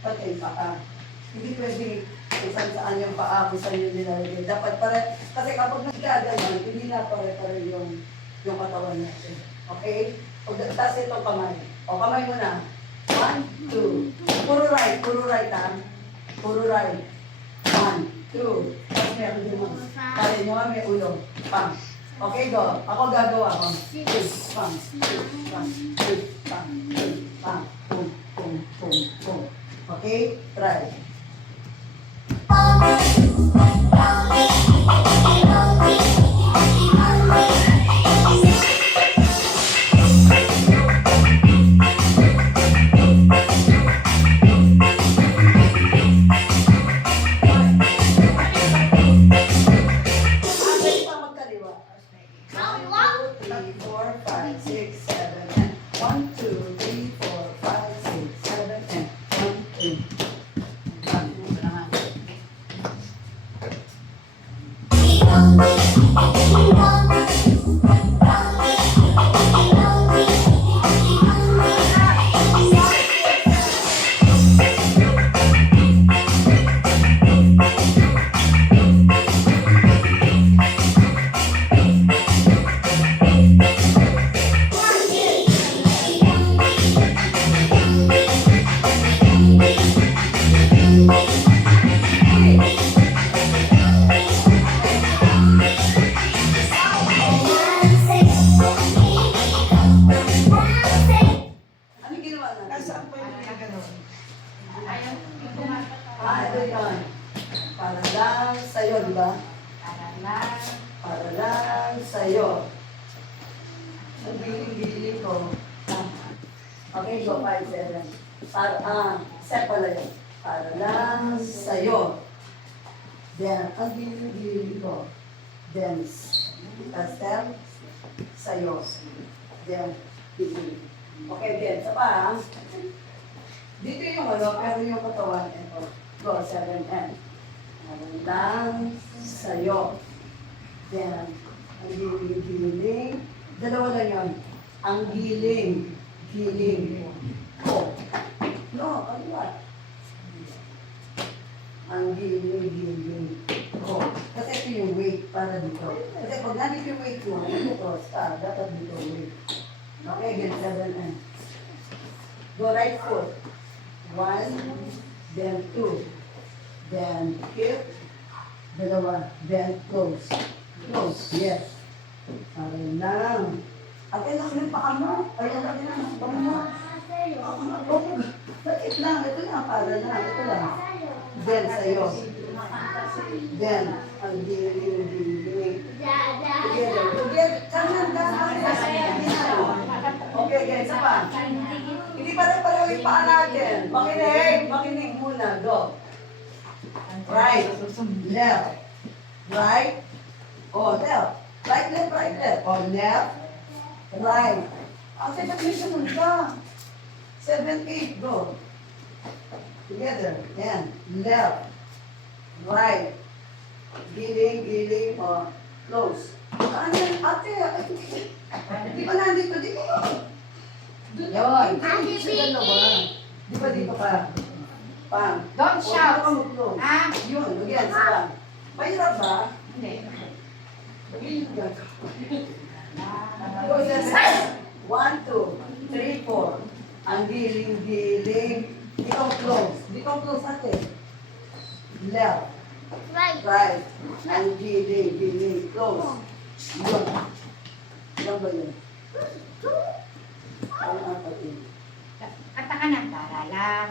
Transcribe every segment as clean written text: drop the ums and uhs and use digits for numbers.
pati yung paa. Hindi pwede kung saan yung paa, kung saan yung nilalagay. Dapat pare, kasi kapag nagkaganon, hindi na pare-pare yung katawan natin. Okay? Tapos itong kamay. O, kamay mo na. 1, 2. Puro right ha. Puro right. 1, 2. Tapos meron din mo. Kaya nyo nga may ulo. Pang. Okay, go. Ako gagawa ko. Pang. Pang. Pang. Pang. Pum. Pum. Pum. Pum. Okay? Try. Ito yun. Para lang sa'yo, di ba? Para lang sa'yo. Ang giling-giling ko. Okay, go 5, 7. Set pala yun. Para lang sa'yo. Then, ang giling-giling ko. Then, step, sa'yo. Then, giling. Okay, then, sa pa, dito yung pero yung katawan, ito. Go, 7, and. Lang sa'yo. Then, ang giling-giling. Dalawa lang yun. Ang giling. Giling. Ko. No, ano ba? Ang giling-giling. Ko. Kasi ito yung weight para dito. Kasi pag nandito yung weight mo, ito ka, dapat dito weight. Okay, again, 7, and. Go right foot. 1, then 2, then hip, dalawa, then close. Close, yes. Parang lang. At ilang ng paa mo. Ay, ilang ng paa mo. Bakit lang? Ito lang, para lang. Ito lang. Then sa'yo. Then, ang giling. Together. Together. Kanan, okay, again, isa pa. Hindi pa rin pareho yung paa natin. Makinig muna. Go. Right, left, right, left. Right, left. Left, right. Ang sabat may sunod ka. 7, 8, go. Together. Yan. Left, right. Giling, close. Kanan, ate. Di ba nandito? Di ba? Yun. Di ba dito ka? Pang. Don't shout. Yun. Again, sila. Mahirap ba? Hindi. 1, 2, 3, 4. Ang giling. Dito close ate. Left. Right. Ang giling. Close. Yun. Ilan ba yun? Ang apat yun. Kata ka ng para lang.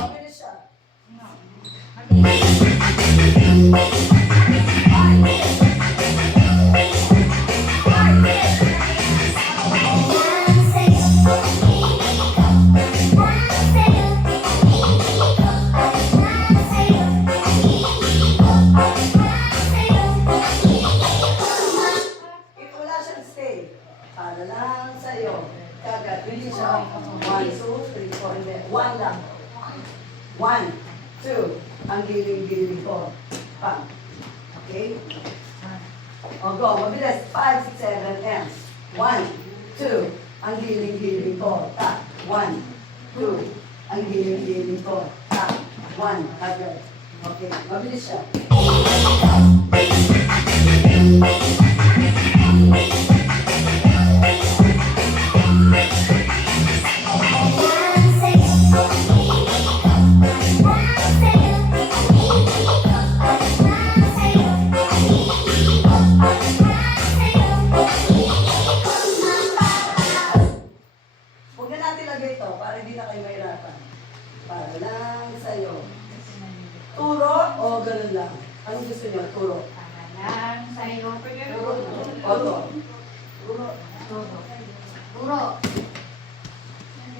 Mabilis siya. Wala siya O, go. Mabilis. 5, 6, 7, and 1, 2. Ang giling-giling ko. Tap. 1, 2. Ang giling-giling ko. Tap. 1. Agad. Okay. Mabilis siya. Huwag na natin lagay ito para hindi na kayo mahirapan. Para lang sa'yo. Turo o ganun lang? Anong gusto niyo? Turo. Para lang sa'yo. Turo. O to. Turo. Puro.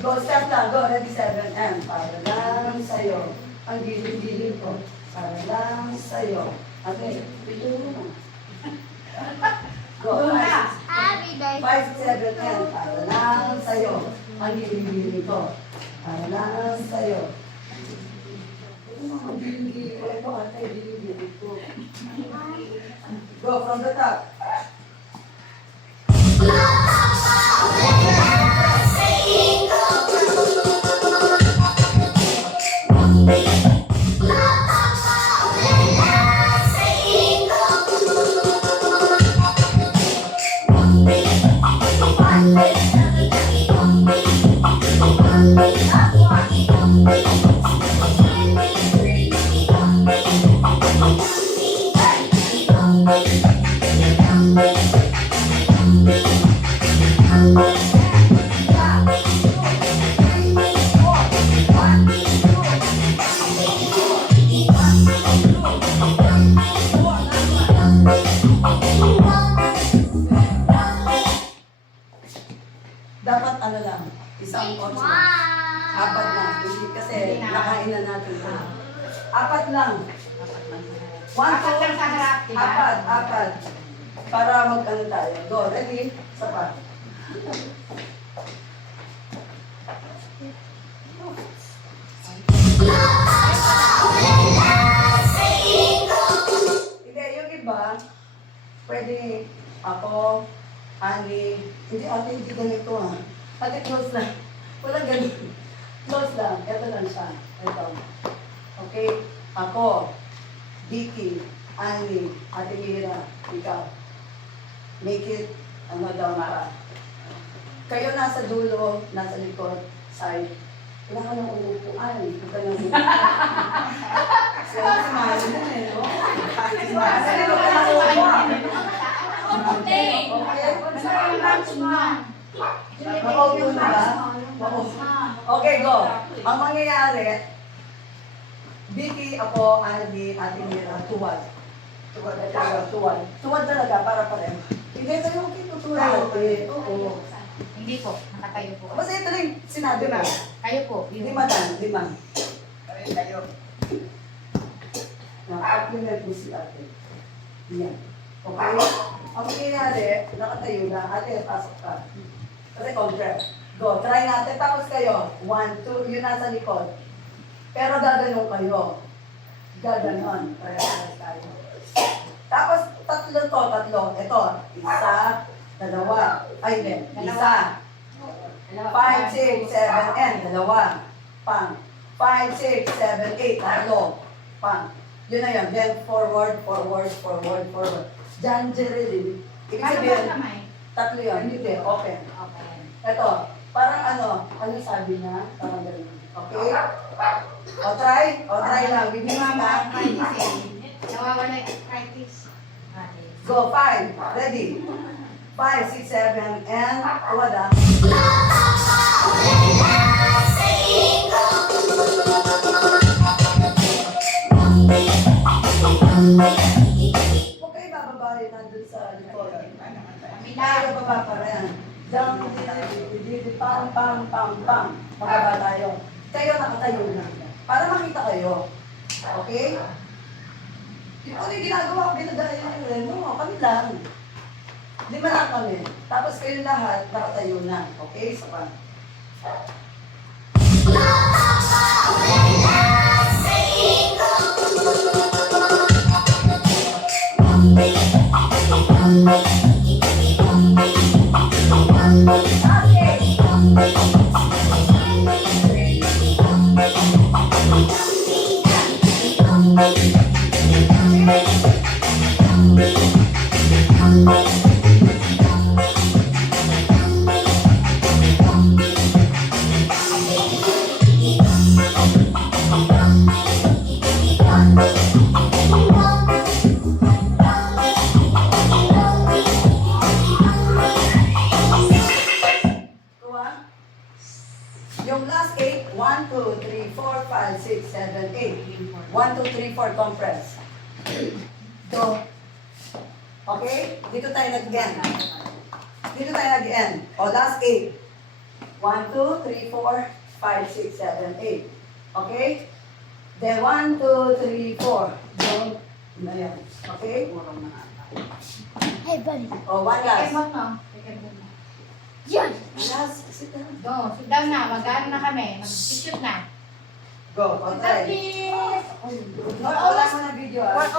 Go, step lang. Go, ready, 7M. Para lang sa'yo. Ang giling-giling ko. Para lang sa'yo. Okay, pili mo na. Go, Go 5, na. 6, 7M. Para lang sa'yo. Ang giling-giling ko. Para lang sa'yo. Ito mga giling-giling ko. Ito ate, giling-giling ko. Go, from the top. Dapat ano lang, isang coach lang. Apat lang. Hindi kasi nakain na natin. Apat lang. 1, 2, Apat lang sa harap, diba? apat. Para mag-ano tayo. Go, ready? Isa pa. Hindi, yung iba, pwede ako, Ani, hindi ate, hindi ganito ha. Ate, close lang. Walang ganito. Close lang. Ito lang siya. Ito. Okay? Ako, Vicky, Ani, Ate Mira, ikaw. Make it, ano daw na. Kayo nasa dulo, nasa likod, side. Wala ka nang umupuan. Huwag ka nang umupuan. So, smile na eh, no? Smile. Kasi huwag ka nang umupuan. Okay? Makaupo na ba? Okay, go. Ang mangyayari, Vicky, ako, Andy, Ate Mira, tuwad. Tuwad talaga, para pareho. Hindi kayo tutuwad. Oo. Hindi po. Nakatayo po. Basta ito rin, sinabi na. Kayo po. Lima. Na-compliment mo si ate. Yan. Okay? Ang mangyayari, nakatayo na. Ate, pasok ka. Kasi contract. Go, try natin. Tapos kayo. 1, 2, yun nasa likod. Pero gaganon kayo. Gaganon. Parehas tayo. Tapos, tatlo. Ito. Isa, dalawa. Ay, hindi. Isa. 5, 6, 7, and dalawa. Pang. 5, 6, 7, 8. Tatlo. Pang. Yun na yun. Then, forward. Diyan, Jerry. Ibig Paano ba sabihin, kamay? tatlo yun. Hindi. Open. Okay. Ito, parang ano sabi niya? Parang ganun. Okay? O try lang. Hindi Bibigyan mama, ka. practice eh. Nawawala yung practice. Okay. Go, 5. Ready? 5, 6, 7, and wala. Huwag kayo bababa rin nandun sa likod. Tayo baba pa rin. Diyan, pang. Mababa tayo. Kayo nakatayo na. Para makita kayo. Okay? Yung ano yung ginagawa ko, ginagaya nyo rin. No, kami lang. Lima lang kami. Tapos kayo lahat, nakatayo na. Okay? Isa pa. Kuha. Yung last 8, 1, 2, 3, 4, 5, 6, 7, 8. 1, 2, 3, 4, compress. Do. Okay? Dito tayo nag-end. Dito tayo nag-end. O, last 8. 1, 2, 3, 4, 5, 6, 7, 8. Okay? Then 1, 2, 3, 4. Do. Na yan. Okay? Hey, buddy. O, one Second last. mo, no? Second mo. Yan. Last. Sit down. Go, sit down na. Mag-ano na kami. Mag-shoot na. Go. O, try. Practice. Wala mo na video ah. We're